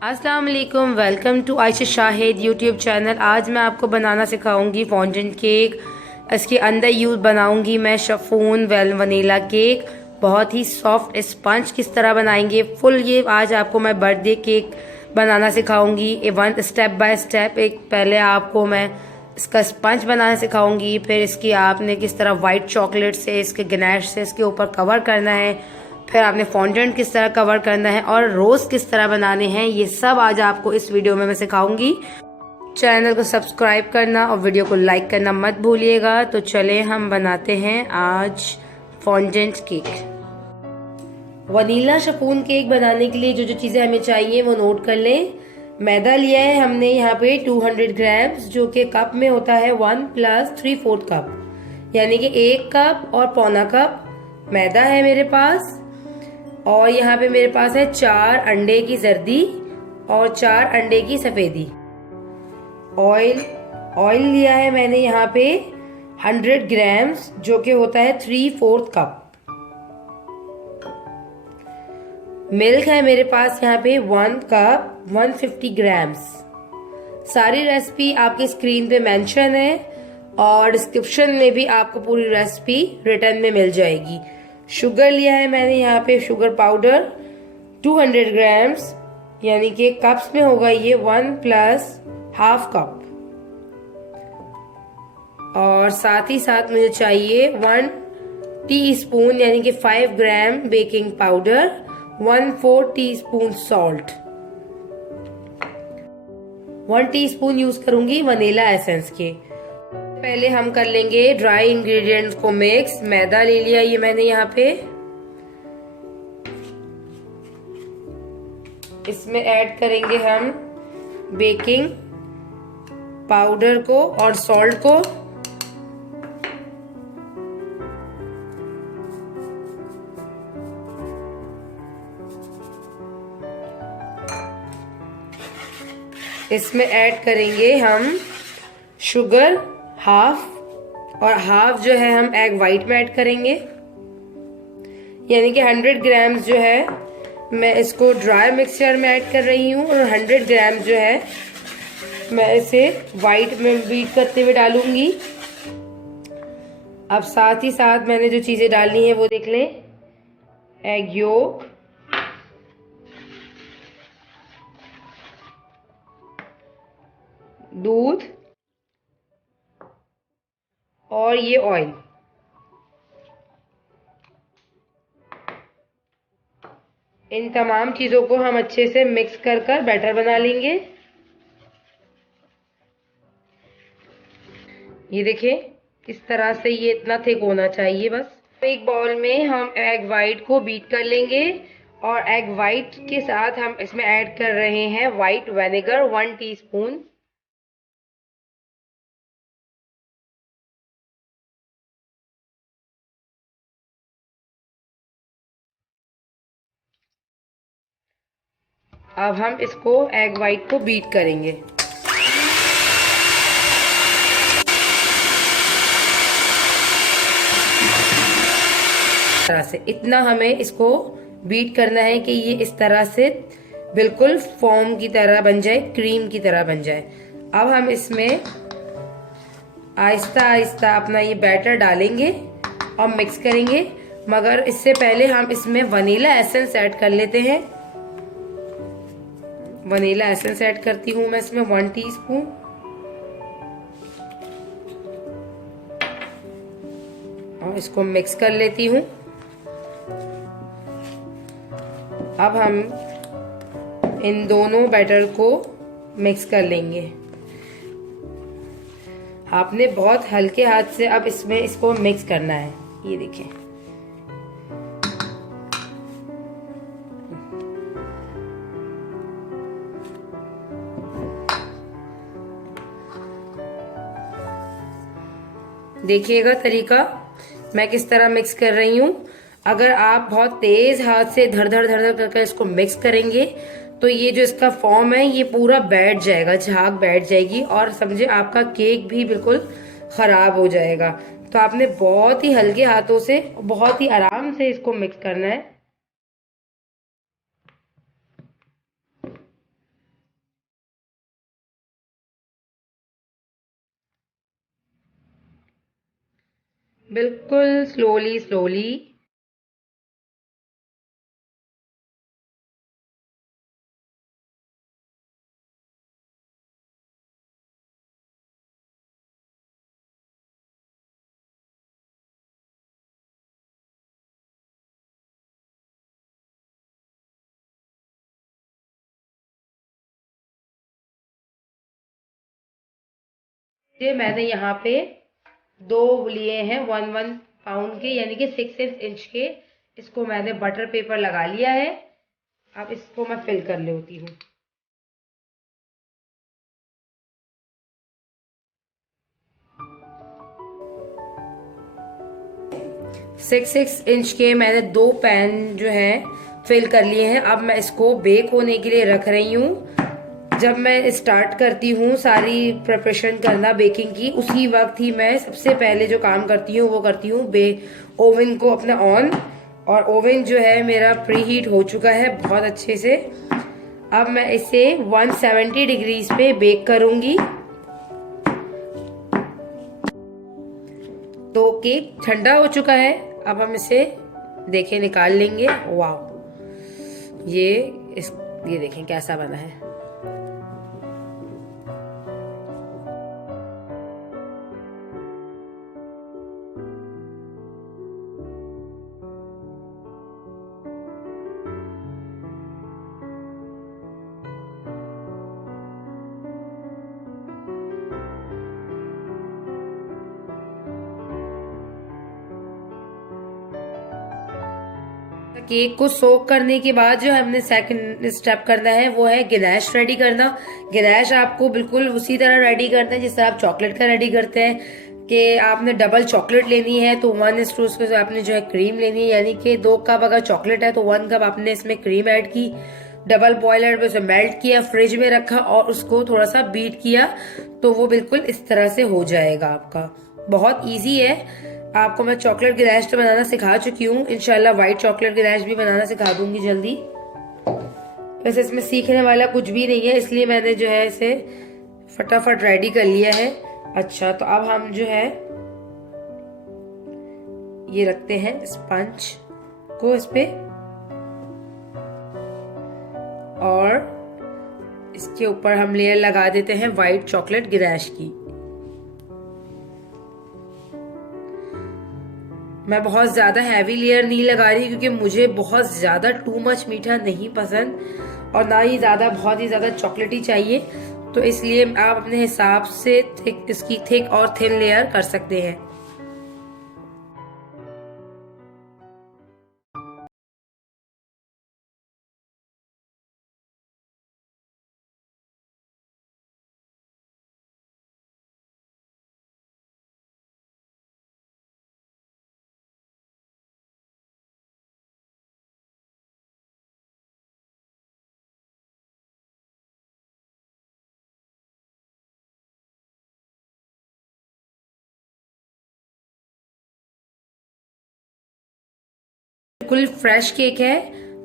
अस्सलाम वालेकुम, welcome to Ayesha Shahid YouTube channel. आज मैं आपको बनाना सिखाऊंगी फॉन्डेंट केक। इसके अंदर यूज बनाऊंगी मैं शिफॉन वनीला केक। बहुत ही सॉफ्ट स्पंज किस तरह बनाएंगे फुल, ये आज आपको मैं बर्थडे केक बनाना सिखाऊंगी वन स्टेप बाय स्टेप। एक पहले आपको मैं इसका स्पंज बनाना सिखाऊंगी, फिर इसकी आपने किस तरह वाइट चॉकलेट से इसके गनैश से इसके ऊपर कवर करना है, फिर आपने फॉन्डेंट किस तरह कवर करना है और रोज किस तरह बनाने हैं, ये सब आज आपको इस वीडियो में मैं सिखाऊंगी। चैनल को सब्सक्राइब करना और वीडियो को लाइक करना मत भूलिएगा। तो चले हम बनाते हैं आज fondant cake. Vanilla chiffon cake बनाने के लिए जो जो चीजें हमें चाहिए वो नोट कर लें। मैदा लिया है हमने यहाँ पे 200 ग्राम्स, जो कि कप में होता है 1 + 3/4 कप, यानी कि 1 कप और पौना कप मैदा है मेरे पास। और यहाँ पे मेरे पास है 4 अंडे की जर्दी और 4 अंडे की सफेदी। ऑयल लिया है मैंने यहाँ पे 100 ग्राम्स, जो कि होता है 3/4 कप। मिल्क है मेरे पास यहाँ पे 1 कप 150 ग्राम्स। सारी रेसिपी आपकी स्क्रीन पे मेंशन है और डिस्क्रिप्शन में भी आपको पूरी रेसिपी रिटर्न में मिल जाएगी। शुगर लिया है मैंने यहाँ पे शुगर पाउडर 200 ग्राम्स, यानी कि कप्स में होगा ये 1 + ½ कप। और साथ ही साथ मुझे चाहिए 1 टीस्पून यानी कि 5 gram baking powder, 1/4 teaspoon salt, 1 teaspoon use करूंगी वनीला एसेंस के। पहले हम कर लेंगे ड्राई इंग्रेडिएंट्स को मिक्स। मैदा ले लिया ये मैंने यहाँ पे, इसमें ऐड करेंगे हम बेकिंग पाउडर को और सॉल्ट को। इसमें ऐड करेंगे हम शुगर हाफ, और हाफ जो है हम एग वाइट में ऐड करेंगे, यानी कि 100 ग्राम्स जो है मैं इसको ड्राई मिक्सचर में ऐड कर रही हूँ और 100 ग्राम जो है मैं इसे वाइट में बीट करते हुए डालूंगी। अब साथ ही साथ मैंने जो चीजें डालनी है वो देख लें। एग योक, दूध और ये ऑयल। इन तमाम चीजों को हम अच्छे से मिक्स कर कर बैटर बना लेंगे। ये देखिए इस तरह से ये इतना थिक होना चाहिए बस। एक बाउल में हम एग वाइट को बीट कर लेंगे और एग वाइट के साथ हम इसमें ऐड कर रहे हैं व्हाइट विनेगर 1 टीस्पून। अब हम इसको एग वाइट को बीट करेंगे। तरह से इतना हमें इसको बीट करना है कि ये इस तरह से बिल्कुल फोम की तरह बन जाए, क्रीम की तरह बन जाए। अब हम इसमें आहिस्ता आहिस्ता अपना ये बैटर डालेंगे और मिक्स करेंगे, मगर इससे पहले हम इसमें वनीला एसेंस ऐड कर लेते हैं। वनीला एसेंस ऐड करती हूँ मैं इसमें 1 टीस्पून। और इसको मिक्स कर लेती हूँ। अब हम इन दोनों बैटर को मिक्स कर लेंगे। आपने बहुत हल्के हाथ से अब इसमें इसको मिक्स करना है। ये देखिए देखिएगा तरीका मैं किस तरह मिक्स कर रही हूँ। अगर आप बहुत तेज हाथ से धड़ धड़ धड़ धड़ करके इसको मिक्स करेंगे तो ये जो इसका फॉर्म है ये पूरा बैठ जाएगा, झाग बैठ जाएगी और समझे आपका केक भी बिल्कुल खराब हो जाएगा। तो आपने बहुत ही हल्के हाथों से बहुत ही आराम से इसको मिक्स करना है। बिल्कुल स्लोली स्लोली। ये मैंने यहाँ पे दो लिए हैं 1 1 पाउंड के, यानी कि 6 इंच के। इसको मैंने बटर पेपर लगा लिया है। अब इसको मैं फिल कर लेती हूँ। 6 इंच के मैंने दो पैन जो है फिल कर लिए हैं। अब मैं इसको बेक होने के लिए रख रही हूँ। जब मैं स्टार्ट करती हूँ सारी प्रिपरेशन करना बेकिंग की, उसी वक्त ही मैं सबसे पहले जो काम करती हूँ वो करती हूँ ओवन को अपना ऑन। और ओवन जो है मेरा प्री हीट हो चुका है बहुत अच्छे से। अब मैं इसे 170 डिग्रीज पे बेक करूंगी। तो केक ठंडा हो चुका है। अब हम इसे देखें निकाल लेंगे। वाह, ये देखें कैसा बना है। केक को सोक करने के बाद जो हमने सेकंड स्टेप करना है वो है गिनाश रेडी करना। गिनाश आपको बिल्कुल उसी तरह रेडी करना है जिस तरह आप चॉकलेट का रेडी करते हैं, कि आपने डबल चॉकलेट लेनी है तो 1:2 उसके आपने जो है क्रीम लेनी है, यानी कि 2 कप अगर चॉकलेट है तो 1 कप आपने इसमें क्रीम ऐड की, डबल बॉयलर पे उसे मेल्ट किया, फ्रिज में रखा और उसको थोड़ा सा बीट किया, तो वो बिल्कुल इस तरह से हो जाएगा आपका। बहुत इजी है। आपको मैं चॉकलेट गिनाश तो बनाना सिखा चुकी हूँ, इंशाल्लाह व्हाइट चॉकलेट गिनाश भी बनाना सिखा दूंगी जल्दी। वैसे इसमें सीखने वाला कुछ भी नहीं है, इसलिए मैंने जो है इसे फटाफट रेडी कर लिया है। अच्छा, तो अब हम जो है ये रखते हैं स्पंज को इस पे, और इसके ऊपर हम लेयर लगा देते हैं व्हाइट चॉकलेट गिनाश की। मैं बहुत ज्यादा हैवी लेयर नहीं लगा रही क्योंकि मुझे बहुत ज्यादा टू मच मीठा नहीं पसंद और ना ही बहुत ही ज्यादा चॉकलेटी चाहिए, तो इसलिए आप अपने हिसाब से इसकी थिक और थिन लेयर कर सकते हैं। बिल्कुल फ्रेश केक है,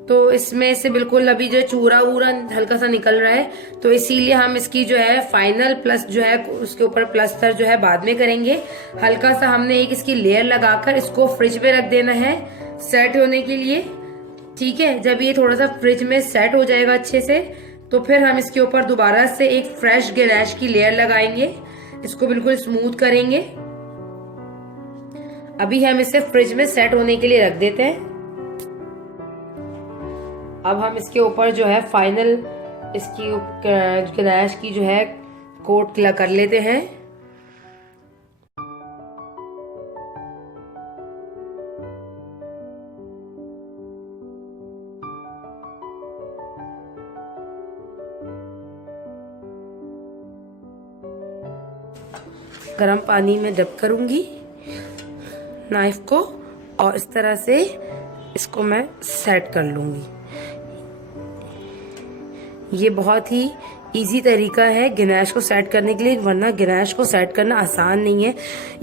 तो इसमें से बिल्कुल अभी जो चूरा वूरा हल्का सा निकल रहा है, तो इसीलिए हम इसकी जो है फाइनल प्लस जो है उसके ऊपर प्लस्तर जो है बाद में करेंगे। हल्का सा हमने एक इसकी लेयर लगाकर इसको फ्रिज में रख देना है सेट होने के लिए। ठीक है, जब ये थोड़ा सा फ्रिज में सेट हो जाएगा अच्छे से, तो फिर हम इसके ऊपर दोबारा से एक फ्रेश गनाश की लेयर लगाएंगे, इसको बिल्कुल स्मूथ करेंगे। अभी हम इसे फ्रिज में सेट होने के लिए रख देते हैं। अब हम इसके ऊपर जो है फाइनल इसकी गनाश की जो है कोट कर लेते हैं। गरम पानी में डिप करूंगी नाइफ को और इस तरह से इसको मैं सेट कर लूंगी। ये बहुत ही इजी तरीका है गिनाश को सेट करने के लिए, वरना गिनाश को सेट करना आसान नहीं है।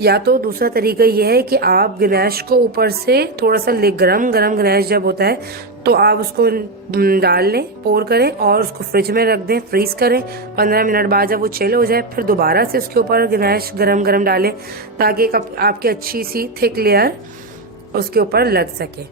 या तो दूसरा तरीका ये है कि आप गिनाश को ऊपर से थोड़ा सा गरम गरम गिनाश जब होता है तो आप उसको डाल लें, पोर करें और उसको फ्रिज में रख दें, फ्रीज करें। 15 मिनट बाद जब वो चिल हो जाए फिर दोबारा से उसके ऊपर गैस गरम गरम डालें, ताकि आपकी अच्छी सी थिक लेयर उसके ऊपर लग सके।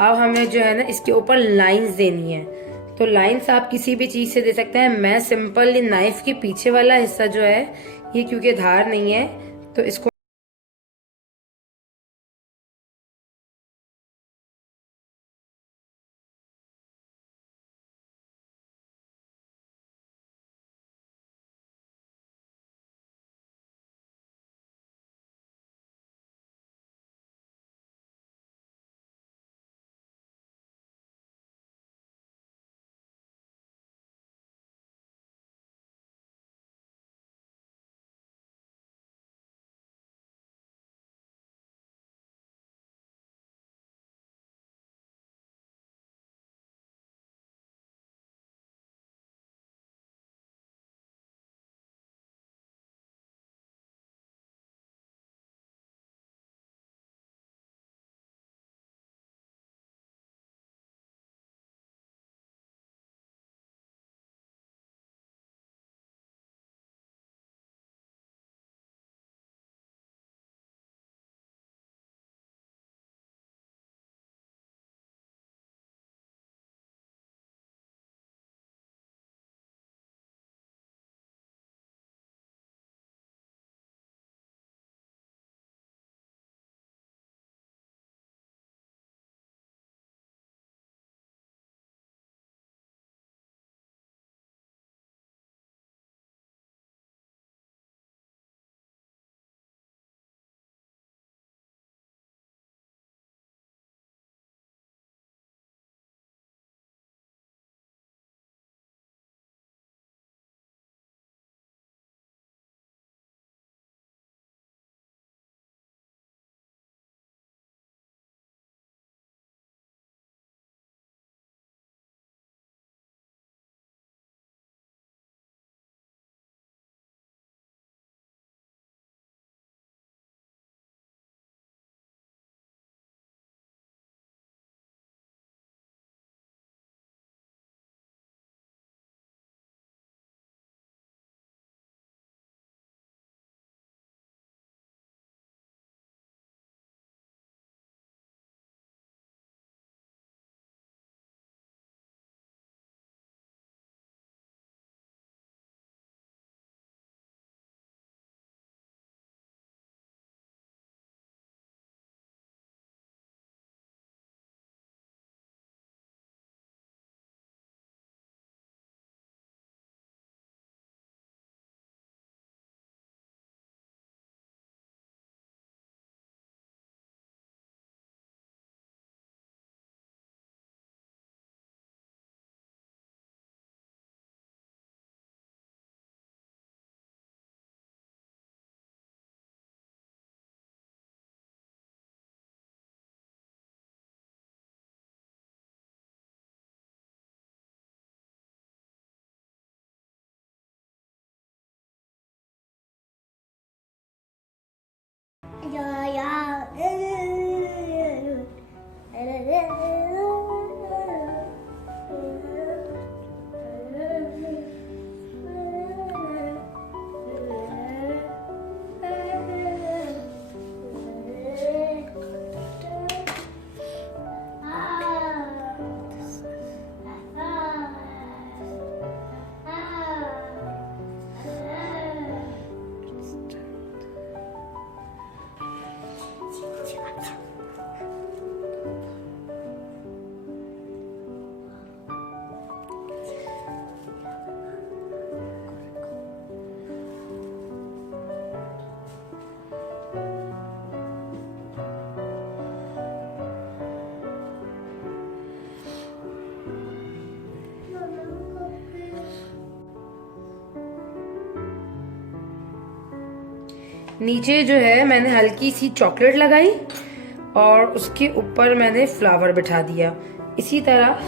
अब हमें जो है ना इसके ऊपर लाइंस देनी है। तो लाइंस आप किसी भी चीज से दे सकते हैं। मैं सिंपल नाइफ के पीछे वाला हिस्सा जो है, ये क्योंकि धार नहीं है तो इसको नीचे जो है मैंने हल्की सी चॉकलेट लगाई और उसके ऊपर मैंने फ्लावर बिठा दिया। इसी तरह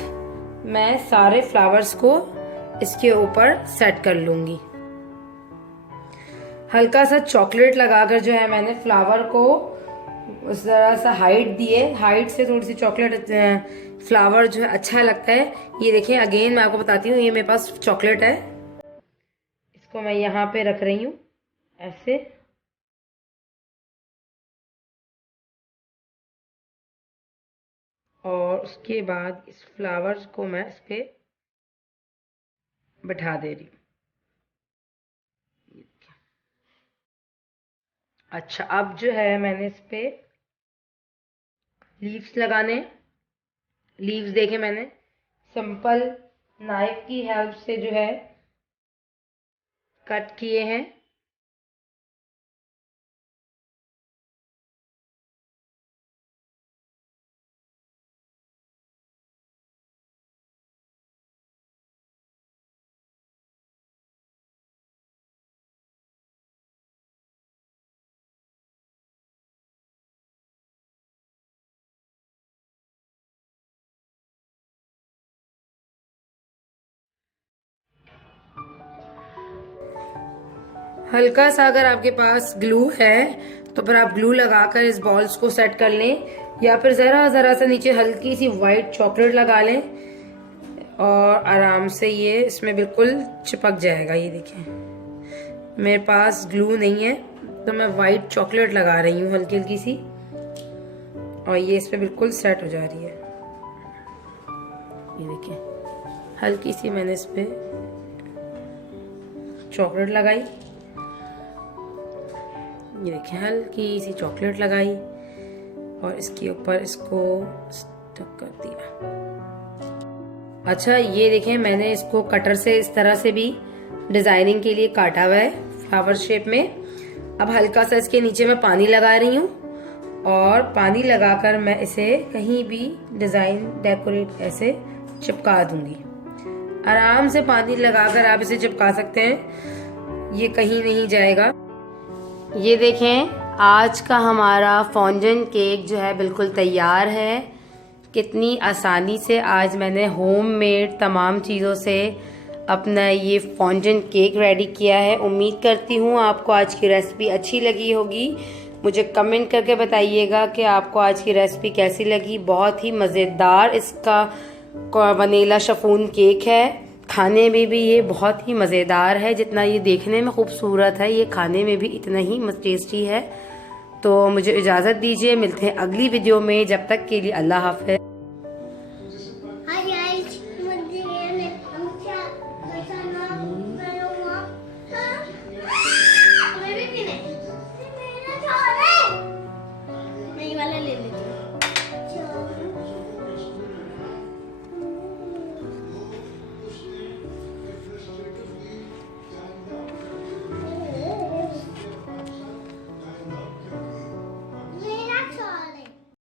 मैं सारे फ्लावर्स को इसके ऊपर सेट कर लूंगी। हल्का सा चॉकलेट लगाकर जो है मैंने फ्लावर को उस तरह सा हाइट दी है। हाइट से थोड़ी सी चॉकलेट फ्लावर जो है अच्छा लगता है। ये देखिए, अगेन मैं आपको बताती हूँ, ये मेरे पास चॉकलेट है। इसको मैं यहाँ पे रख रही हूँ ऐसे, और उसके बाद इस फ्लावर्स को मैं इस पे बिठा दे रही हूँ। अच्छा, अब जो है मैंने इस पे लीव्स लगाने। लीव्स देखे मैंने सिंपल नाइफ की हेल्प से जो है कट किए हैं। हल्का सा अगर आपके पास ग्लू है तो फिर आप ग्लू लगाकर इस बॉल्स को सेट कर लें, या फिर जरा जरा सा नीचे हल्की सी वाइट चॉकलेट लगा लें और आराम से ये इसमें बिल्कुल चिपक जाएगा। ये देखें, मेरे पास ग्लू नहीं है तो मैं वाइट चॉकलेट लगा रही हूँ हल्की हल्की सी, और ये इस पे बिल्कुल सेट हो जा रही है। ये देखें, हल्की सी मैंने इस पे चॉकलेट लगाई। ये देखिए, हल्की सी चॉकलेट लगाई और इसके ऊपर इसको स्टक कर दिया। अच्छा, ये देखें, मैंने इसको कटर से इस तरह से भी डिजाइनिंग के लिए काटा हुआ है फ्लावर शेप में। अब हल्का सा इसके नीचे मैं पानी लगा रही हूँ और पानी लगाकर मैं इसे कहीं भी डिजाइन डेकोरेट ऐसे चिपका दूंगी। आराम से पानी लगाकर आप इसे चिपका सकते हैं, ये कहीं नहीं जाएगा। ये देखें, आज का हमारा फॉन्जन केक जो है बिल्कुल तैयार है। कितनी आसानी से आज मैंने होममेड तमाम चीज़ों से अपना ये फॉन्जन केक रेडी किया है। उम्मीद करती हूँ आपको आज की रेसिपी अच्छी लगी होगी। मुझे कमेंट करके बताइएगा कि आपको आज की रेसिपी कैसी लगी। बहुत ही मज़ेदार इसका वनीला शिफॉन केक है। खाने में भी ये बहुत ही मज़ेदार है। जितना ये देखने में खूबसूरत है, ये खाने में भी इतना ही टेस्टी है। तो मुझे इजाज़त दीजिए, मिलते हैं अगली वीडियो में। जब तक के लिए अल्लाह हाफ़िज़।